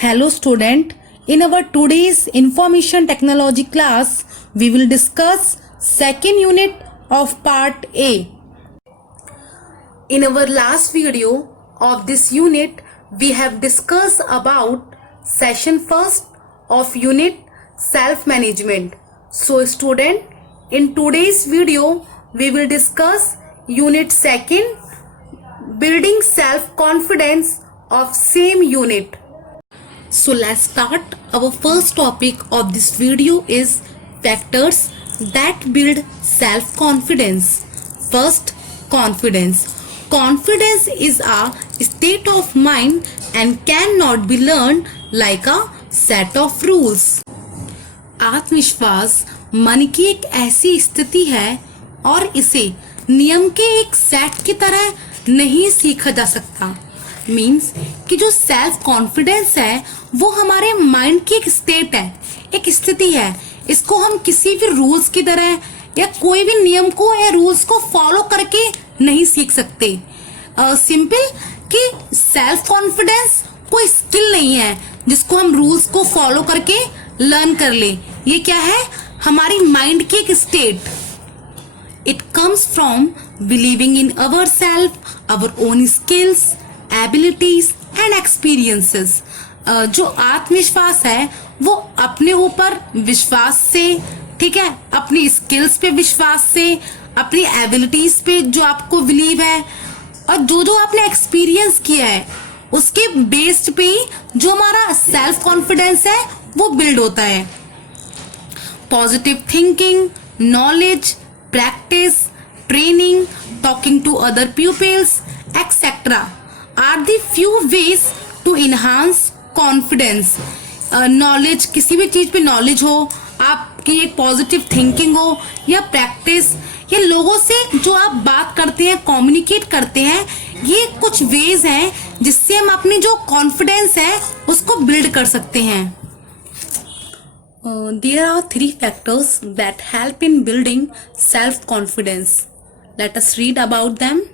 Hello student, in our today's information technology class, we will discuss second unit of part A. In our last video of this unit, we have discussed about session first of unit self-management. So student, in today's video, we will discuss unit second, building self-confidence of same unit. So let's start. Our first topic of this video is factors that build self-confidence. First, confidence. Confidence is a state of mind and cannot be learned like a set of rules. आत्मविश्वास मन की एक ऐसी स्थिति है और इसे नियम के एक सेट की तरह नहीं सीखा जा सकता. मीन्स कि जो सेल्फ कॉन्फिडेंस है वो हमारे माइंड की एक स्टेट है, एक स्थिति है. इसको हम किसी भी रूल्स की तरह या कोई भी नियम को या रूल्स को फॉलो करके नहीं सीख सकते. सिंपल कि सेल्फ कॉन्फिडेंस कोई स्किल नहीं है जिसको हम रूल्स को फॉलो करके लर्न कर ले. ये क्या है? हमारी माइंड की एक state. It comes from believing in our self, our own skills, abilities and experiences. जो आत्मविश्वास है वो अपने ऊपर विश्वास से, ठीक है, अपनी स्किल्स पे विश्वास से, अपनी एबिलिटीज पे जो आपको बिलीव है और जो आपने एक्सपीरियंस किया है उसके बेस्ड पे जो हमारा सेल्फ कॉन्फिडेंस है वो बिल्ड होता है. Positive thinking, knowledge, practice, training, talking to other peoples etcetera are the few ways to enhance confidence. Knowledge, किसी भी चीज पे नॉलेज हो, आपकी एक पॉजिटिव थिंकिंग हो या प्रैक्टिस, या लोगों से जो आप बात करते हैं, कम्युनिकेट करते हैं, ये कुछ वेज हैं जिससे हम अपनी जो कॉन्फिडेंस है उसको बिल्ड कर सकते हैं. There are three factors that help in building self-confidence. Let us read about them.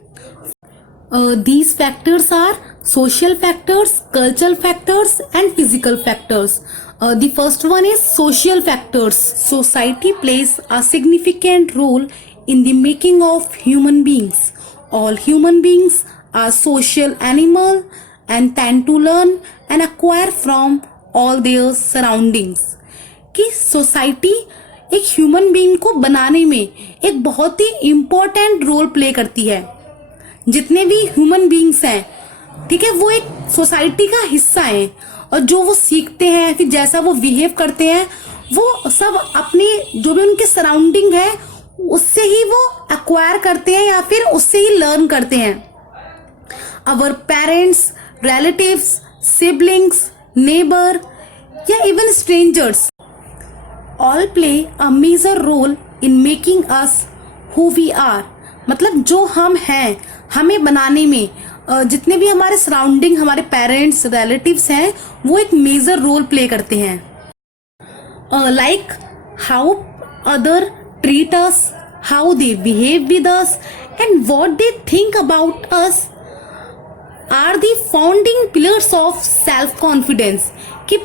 These factors are social factors, cultural factors and physical factors. The first one is social factors. Society plays a significant role in the making of human beings. All human beings are social animals and tend to learn and acquire from all their surroundings. कि society एक human being को बनाने में एक बहुत ही important role play करती है. जितने भी ह्यूमन बीइंग्स हैं, ठीक है, वो एक सोसाइटी का हिस्सा है और जो वो सीखते हैं, फिर जैसा वो बिहेव करते हैं, वो सब अपनी जो भी उनके सराउंडिंग है उससे ही वो एक्वायर करते हैं या फिर उससे ही लर्न करते हैं. Our parents, relatives, siblings, neighbour या even strangers all play a major role in making us who we are. मतलब जो हम हैं, हमें बनाने में जितने भी हमारे सराउंडिंग, हमारे पेरेंट्स, रिलेटिव्स हैं, वो एक मेजर रोल प्ले करते हैं. Like how other treat us, how they behave with us and what they think about us are the founding pillars of self confidence. कि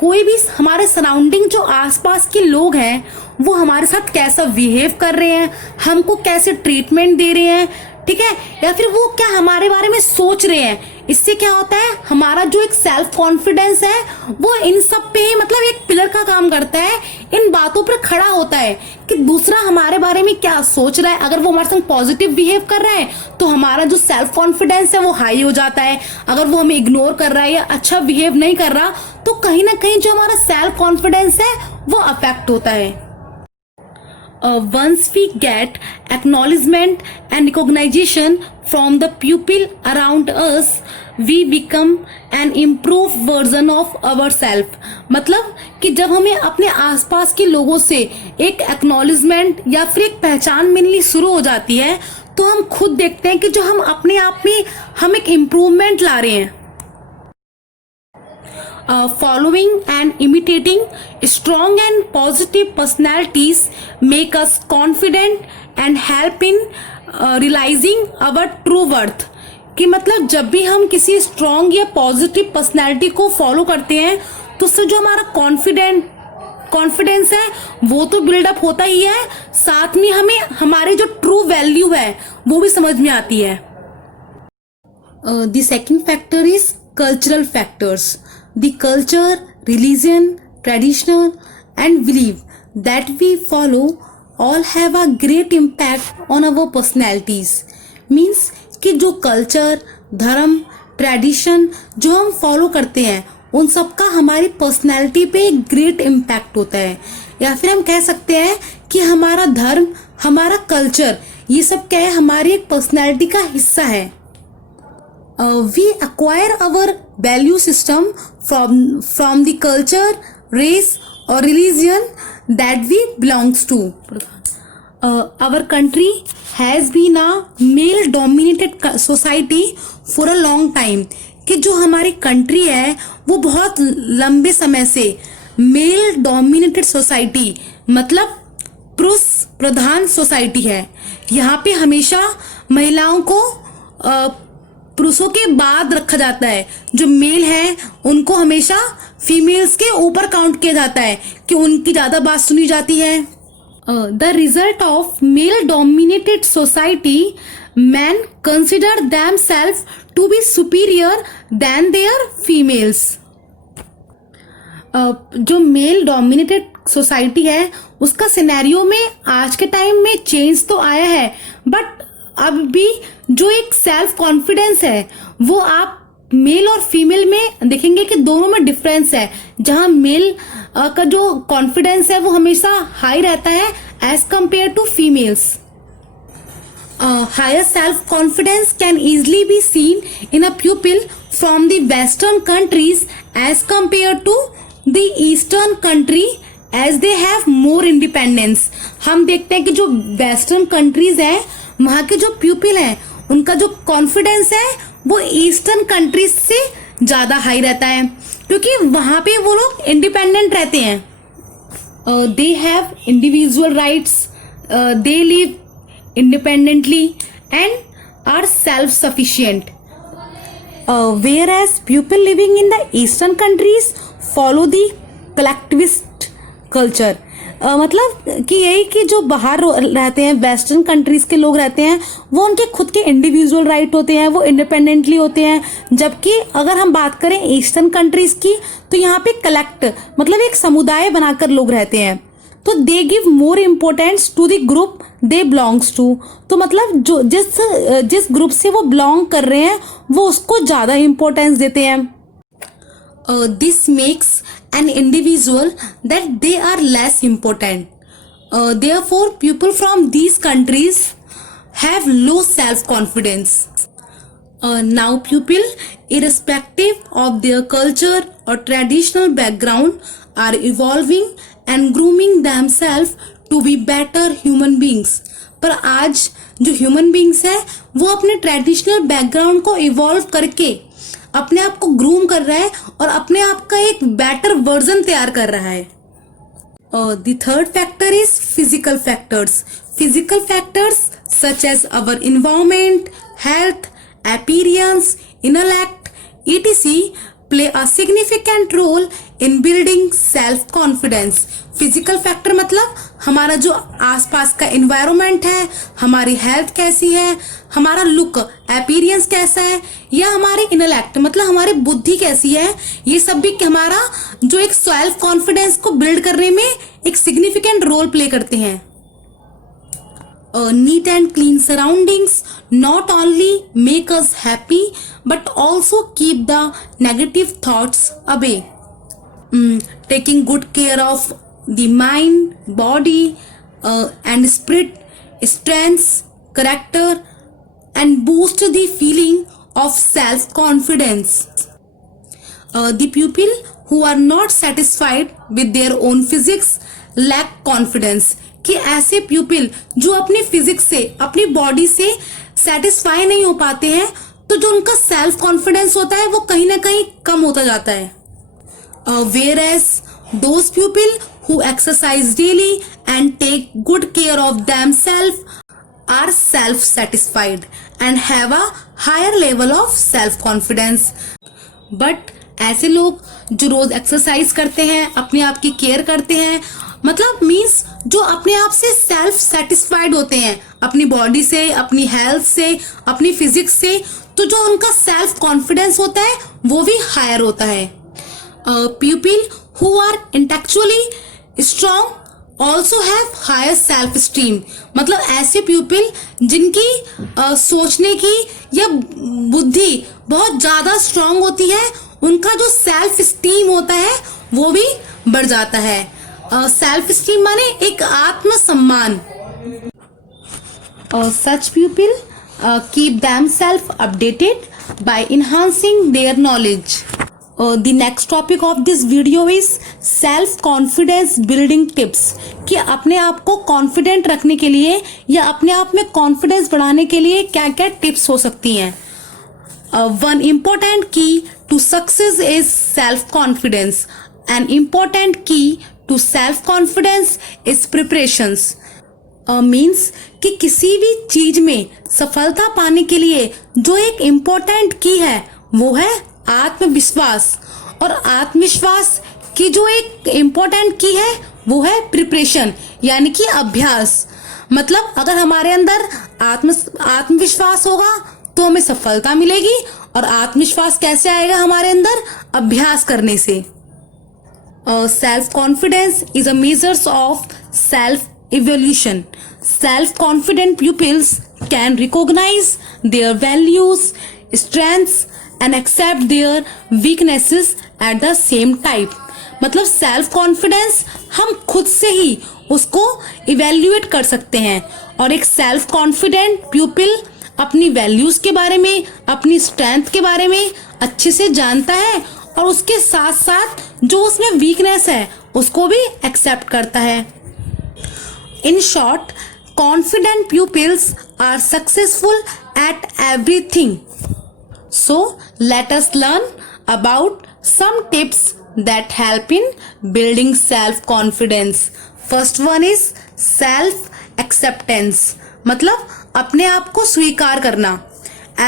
कोई भी हमारे सराउंडिंग जो आसपास के लोग हैं वो हमारे साथ कैसा बिहेव कर रहे हैं, हमको कैसे ट्रीटमेंट दे रहे हैं, ठीक है, या फिर वो क्या हमारे बारे में सोच रहे हैं. इससे क्या होता है, हमारा जो एक सेल्फ कॉन्फिडेंस है वो इन सब पे मतलब एक पिलर का काम करता है. इन बातों पर खड़ा होता है कि दूसरा हमारे बारे में क्या सोच रहा है. अगर वो हमारे संग पॉजिटिव बिहेव कर रहा है तो हमारा जो सेल्फ कॉन्फिडेंस है वो हाई हो जाता है. अगर वो हमें इग्नोर कर रहा है या अच्छा बिहेव नहीं कर रहा तो कहीं ना कहीं जो हमारा सेल्फ कॉन्फिडेंस है वो अफेक्ट होता है. Once we get acknowledgement and recognition from the people around us, we become an improved version of ourselves. मतलब कि जब हमें अपने आसपास के लोगों से एक acknowledgement या फिर एक पहचान मिलनी शुरू हो जाती है तो हम खुद देखते हैं कि जो हम अपने आप में हम एक इम्प्रूवमेंट ला रहे हैं. Following and imitating strong and positive personalities make us confident and help in realizing our true worth. कि मतलब जब भी हम किसी स्ट्रॉन्ग या पॉजिटिव पर्सनैलिटी को फॉलो करते हैं तो उससे जो हमारा कॉन्फिडेंस है वो तो बिल्डअप होता ही है, साथ में हमें हमारे जो ट्रू वैल्यू है वो भी समझ में आती है। The second factor is cultural factors. The culture, religion, traditional and believe that we follow all have a great impact on our personalities। मीन्स कि जो कल्चर, धर्म, ट्रेडिशन जो हम फॉलो करते हैं उन सब का हमारी पर्सनैलिटी पे एक ग्रेट इम्पैक्ट होता है। या फिर हम कह सकते हैं कि हमारा धर्म, हमारा कल्चर, ये सब क्या है, हमारी एक पर्सनैलिटी का हिस्सा है। We acquire our value system from the culture, race or religion that we belongs to। Our country has been a male dominated society for a long time। कि जो हमारी कंट्री है वो बहुत लंबे समय से मेल डोमिनेटेड सोसाइटी मतलब पुरुष प्रधान सोसाइटी है। यहाँ पे हमेशा महिलाओं को पुरुषों के बाद रखा जाता है। जो मेल है उनको हमेशा फीमेल्स के ऊपर काउंट किया जाता है कि उनकी ज्यादा बात सुनी जाती है। The result of male dominated society, man consider themselves to be superior than their females. जो मेल डोमिनेटेड सोसाइटी है उसका सिनेरियो में आज के टाइम में चेंज तो आया है, बट अब भी जो एक सेल्फ कॉन्फिडेंस है वो आप मेल और फीमेल में देखेंगे कि दोनों में डिफरेंस है। जहां मेल का जो कॉन्फिडेंस है वो हमेशा हाई रहता है as compare to females. Higher self confidence can easily be seen in a people from the western countries as compare to the eastern country as they have more independence. हम देखते हैं कि जो वेस्टर्न कंट्रीज है वहां के जो people हैं उनका जो कॉन्फिडेंस है वो ईस्टर्न कंट्रीज से ज्यादा हाई रहता है, क्योंकि वहां पे वो लोग इंडिपेंडेंट रहते हैं। They have individual rights, they live independently and are self sufficient. Whereas people living in the eastern countries follow the collectivist culture. मतलब कि यही कि जो बाहर रहते हैं वेस्टर्न कंट्रीज के लोग रहते हैं वो उनके खुद के इंडिविजुअल राइट होते हैं, वो इंडिपेंडेंटली होते हैं। जबकि अगर हम बात करें ईस्टर्न कंट्रीज की तो यहाँ पे कलेक्ट मतलब एक समुदाय बनाकर लोग रहते हैं, तो they give more importance to the group they belongs to. तो मतलब जो जिस ग्रुप से वो बिलोंग कर रहे हैं वो उसको ज्यादा इम्पोर्टेंस देते हैं। This makes an individual that they are less important. Therefore, people from these countries have low self-confidence. Now, people, irrespective of their culture or traditional background, are evolving and grooming themselves to be better human beings. पर आज जो human beings है वो अपने traditional background को evolve करके अपने आप को ग्रूम कर रहा है और अपने आप का एक बेटर वर्जन तैयार कर रहा है। The third factor is physical factors. Physical factors such as our environment, health, appearance, intellect etc play a significant role in building self confidence। Physical factor मतलब हमारा जो आसपास का एनवायरनमेंट है, हमारी हेल्थ कैसी है, हमारा लुक अपीयरेंस कैसा है, या हमारी इंटेलेक्ट मतलब हमारी बुद्धि कैसी है, ये सब भी हमारा जो एक सेल्फ कॉन्फिडेंस को बिल्ड करने में एक सिग्निफिकेंट रोल प्ले करते हैं। Neat and clean surroundings not only make us happy but also keep the negative thoughts away। Taking good care of the mind, body and spirit strengthens character and boost the feeling of self-confidence। The people who are not satisfied with their own physics lack confidence। कि ऐसे प्यूपिल जो अपनी physics से, अपनी body से satisfy नहीं हो पाते हैं तो जो उनका सेल्फ कॉन्फिडेंस होता है वो कहीं ना कहीं कम होता जाता है। Whereas those people who exercise daily and take good care of themselves are self satisfied and have a higher level of self confidence. But ऐसे लोग जो रोज एक्सरसाइज करते हैं, अपने आप की केयर करते हैं, मतलब मीन्स जो अपने आप से सेल्फ सेटिस्फाइड होते हैं, अपनी बॉडी से, अपनी हेल्थ से, अपनी फिजिक्स से, तो जो उनका सेल्फ कॉन्फिडेंस होता है वो भी हायर होता है. People who are intellectually strong also have higher self esteem. मतलब ऐसे पीपल जिनकी सोचने की या बुद्धि बहुत ज्यादा स्ट्रांग होती है, उनका जो सेल्फ स्टीम होता है वो भी बढ़ जाता है. सेल्फ स्टीम माने एक आत्मसम्मान. Such people keep themselves updated by enhancing their knowledge. The next topic of this video is self confidence building tips. कि अपने आप को कॉन्फिडेंट रखने के लिए या अपने आप में कॉन्फिडेंस बढ़ाने के लिए क्या क्या टिप्स हो सकती हैं. One important key to success is self confidence. An important key to self confidence is preparations. Means कि किसी भी चीज में सफलता पाने के लिए जो एक इम्पोर्टेंट की है वो है आत्मविश्वास. और आत्मविश्वास की जो एक इम्पोर्टेंट की है वो है प्रिपरेशन, यानी कि अभ्यास. मतलब अगर हमारे अंदर आत्मविश्वास होगा तो हमें सफलता मिलेगी. और आत्मविश्वास कैसे आएगा हमारे अंदर? अभ्यास करने से. Self confidence is a measures of self evaluation. Self-confident pupils can recognize their values, strengths and accept their weaknesses at the same time. मतलब सेल्फ कॉन्फिडेंस हम खुद से ही उसको इवेल्युएट कर सकते हैं. और एक सेल्फ कॉन्फिडेंट प्यूपिल अपनी वैल्यूज के बारे में, अपनी स्ट्रेंथ के बारे में अच्छे से जानता है और उसके साथ साथ जो उसमें वीकनेस है उसको भी एक्सेप्ट करता है. In short, confident pupils are successful at everything. So, let us learn about some tips that help in building self-confidence. First one is self-acceptance. मतलब अपने आप को स्वीकार करना.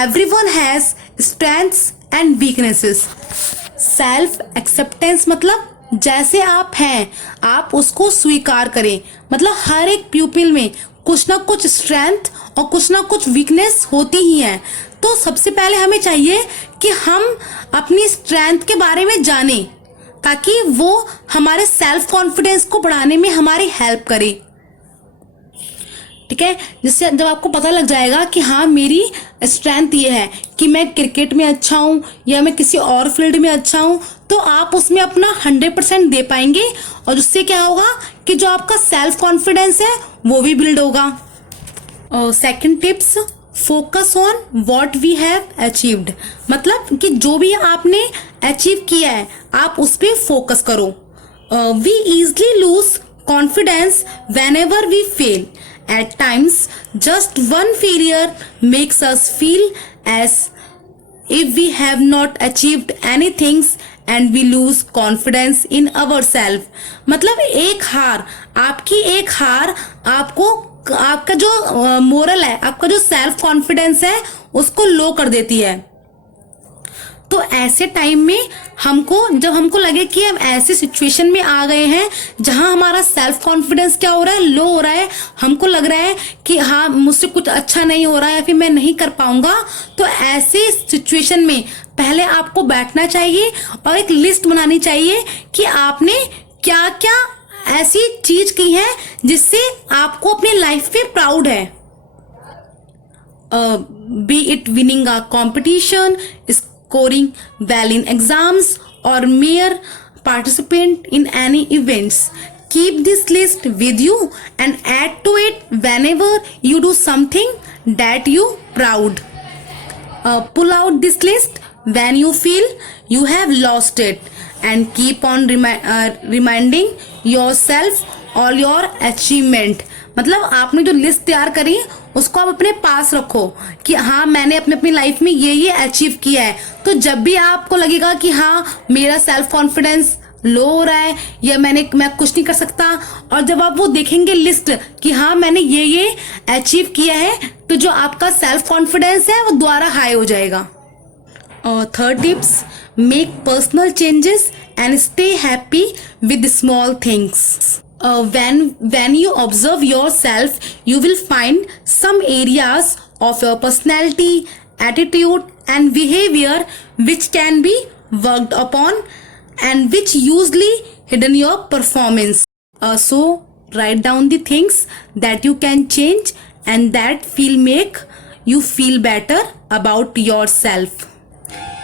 Everyone has strengths and weaknesses. Self-acceptance मतलब जैसे आप हैं आप उसको स्वीकार करें. मतलब हर एक प्यूपिल में कुछ ना कुछ स्ट्रेंथ और कुछ ना कुछ वीकनेस होती ही है. तो सबसे पहले हमें चाहिए कि हम अपनी स्ट्रेंथ के बारे में जानें ताकि वो हमारे सेल्फ कॉन्फिडेंस को बढ़ाने में हमारी हेल्प करे. ठीक है, जिससे जब आपको पता लग जाएगा कि हाँ मेरी स्ट्रेंथ ये है कि मैं क्रिकेट में अच्छा हूँ या मैं किसी और फील्ड में अच्छा हूँ, तो आप उसमें अपना 100% दे पाएंगे. और उससे क्या होगा कि जो आपका सेल्फ कॉन्फिडेंस है वो भी बिल्ड होगा. Second tips, focus on what we have achieved. मतलब कि जो भी आपने अचीव किया है आप उस पर फोकस करो. We easily lose confidence whenever we fail. At times, just one failure makes us feel as if we have not achieved anything and we lose confidence in ourselves. मतलब एक हार, आपकी एक हार आपको आपका जो मोरल है, आपका जो सेल्फ कॉन्फिडेंस है उसको लो कर देती है. तो ऐसे टाइम में जब हमको लगे कि हम ऐसे सिचुएशन में आ गए हैं जहां हमारा सेल्फ कॉन्फिडेंस क्या हो रहा है, लो हो रहा है, हमको लग रहा है कि हाँ मुझसे कुछ अच्छा नहीं हो रहा है या फिर मैं नहीं कर पाऊंगा, तो ऐसे सिचुएशन में पहले आपको बैठना चाहिए और एक लिस्ट बनानी चाहिए कि आपने क्या क्या ऐसी चीज की है जिससे आपको अपनी लाइफ पे प्राउड है. B it winning a competition, scoring well in exams or mere participant in any events. Keep this list with you and add to it whenever you do something that you proud. Pull out this list when you feel you have lost it and keep on reminding yourself all your achievement. मतलब आपने जो list तैयार करी उसको आप अपने पास रखो कि हाँ मैंने अपनी लाइफ में ये अचीव किया है. तो जब भी आपको लगेगा कि हाँ मेरा सेल्फ कॉन्फिडेंस लो हो रहा है या मैं कुछ नहीं कर सकता, और जब आप वो देखेंगे लिस्ट कि हाँ मैंने ये अचीव किया है, तो जो आपका सेल्फ कॉन्फिडेंस है वो दोबारा हाई हो जाएगा। Third tips, make personal changes and stay happy with small things. When you observe yourself, you will find some areas of your personality, attitude and behavior which can be worked upon and which usually hidden your performance. So write down the things that you can change and that make you feel better about yourself.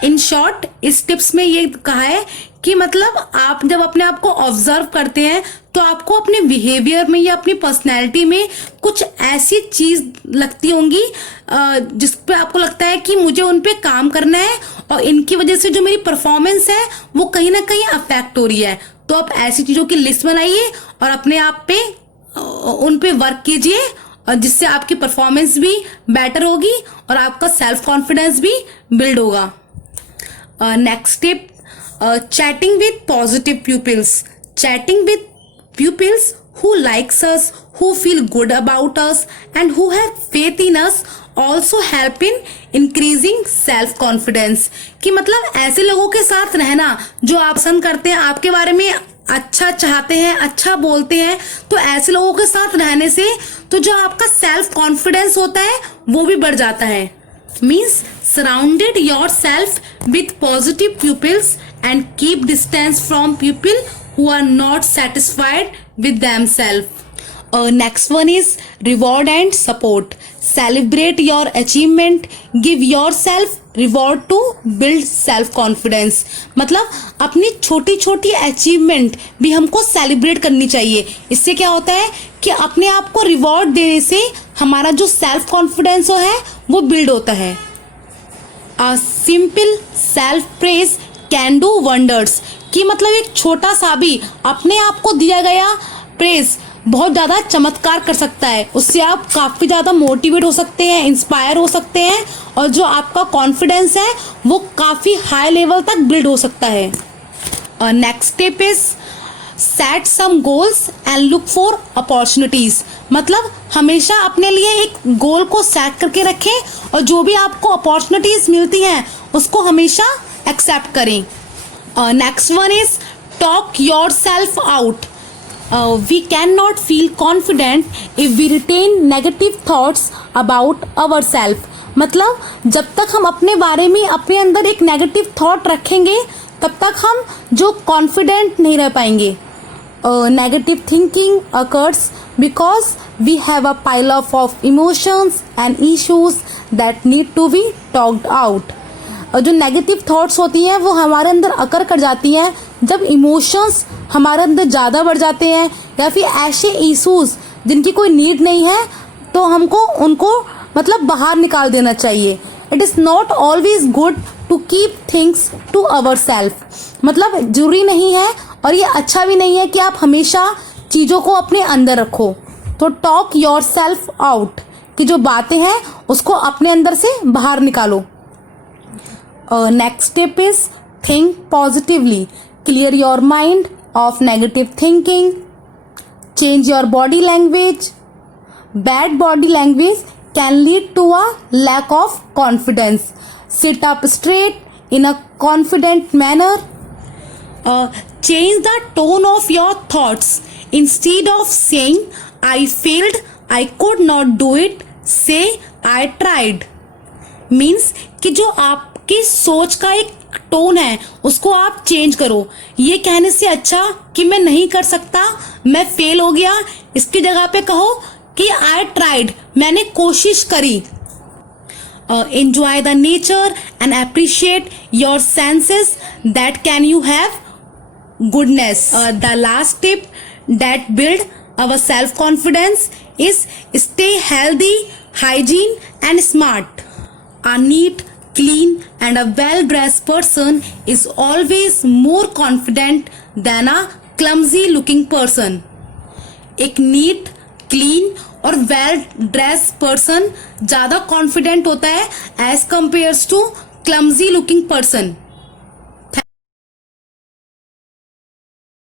In short इस tips में ये कहा है कि मतलब आप जब अपने आप को ऑब्जर्व करते हैं तो आपको अपने बिहेवियर में या अपनी पर्सनैलिटी में कुछ ऐसी चीज लगती होंगी जिस पे आपको लगता है कि मुझे उन पे काम करना है और इनकी वजह से जो मेरी परफॉर्मेंस है वो कहीं ना कहीं अफेक्ट हो रही है। तो आप ऐसी चीजों की लिस्ट बनाइए और अपने आप पे उन पे वर्क कीजिए, और जिससे आपकी परफॉर्मेंस भी बेटर होगी और आपका सेल्फ कॉन्फिडेंस भी बिल्ड होगा। Next tip, chatting with positive pupils. Chatting with pupils who likes us, who feel good about us and who have faith in us also help in increasing self confidence. कि मतलब ऐसे लोगों के साथ रहना जो आप पसंद करते हैं, आपके बारे में अच्छा चाहते हैं, अच्छा बोलते हैं, तो ऐसे लोगों के साथ रहने से तो जो आपका सेल्फ कॉन्फिडेंस होता है वो भी बढ़ जाता है। Means surrounded yourself with positive pupils and keep distance from people who are not satisfied with themselves. Next one is reward and support. Celebrate your achievement. Give yourself reward to build self confidence. मतलब अपनी छोटी छोटी achievement भी हमको celebrate करनी चाहिए। इससे क्या होता है कि अपने आप को रिवॉर्ड देने से हमारा जो सेल्फ कॉन्फिडेंस है वो बिल्ड होता है। Simple self praise can do wonders. कि मतलब एक छोटा सा भी अपने आप को दिया गया प्रेज बहुत ज़्यादा चमत्कार कर सकता है। उससे आप काफ़ी ज़्यादा मोटिवेट हो सकते हैं, इंस्पायर हो सकते हैं, और जो आपका कॉन्फिडेंस है वो काफ़ी हाई लेवल तक बिल्ड हो सकता है। Next tip is set some goals and look for opportunities. मतलब हमेशा अपने लिए एक गोल को सेट करके रखें और जो भी आपको अपॉर्चुनिटीज मिलती हैं उसको हमेशा एक्सेप्ट करें। Next one is talk your self out. We cannot feel confident if we retain negative thoughts about ourselves. मतलब जब तक हम अपने बारे में अपने अंदर एक नेगेटिव थॉट रखेंगे तब तक हम जो कॉन्फिडेंट नहीं रह पाएंगे। Negative thinking occurs because we have a pile of emotions and issues that need to be talked out. जो नेगेटिव थॉट्स होती हैं वो हमारे अंदर अकर कर जाती हैं जब इमोशंस हमारे अंदर ज़्यादा बढ़ जाते हैं या फिर ऐसे इश्यूज जिनकी कोई नीड नहीं है, तो हमको उनको मतलब बाहर निकाल देना चाहिए। It is not always good to keep things to our self. मतलब जरूरी नहीं है और ये अच्छा भी नहीं है कि आप हमेशा चीज़ों को अपने अंदर रखो। तो टॉक योर सेल्फ आउट, कि जो बातें हैं उसको अपने अंदर से बाहर निकालो। Next tip is think positively. Clear your mind of negative thinking. Change your body language. Bad body language can lead to a lack of confidence. Sit up straight in a confident manner. Change the tone of your thoughts. Instead of saying I failed, I could not do it, say I tried. Means कि जो आपकी सोच का एक tone है उसको आप change करो। ये कहने से अच्छा कि मैं नहीं कर सकता, मैं फेल हो गया, इसकी जगह पे कहो कि आई ट्राइड, मैंने कोशिश करी। Enjoy the nature and appreciate your senses that can you have goodness. The last tip that build our self confidence is stay healthy, hygiene and smart. A neat, clean and a well-dressed person is always more confident than a clumsy looking person. एक neat, clean और well dress person ज़्यादा confident होता है as compares to clumsy looking person.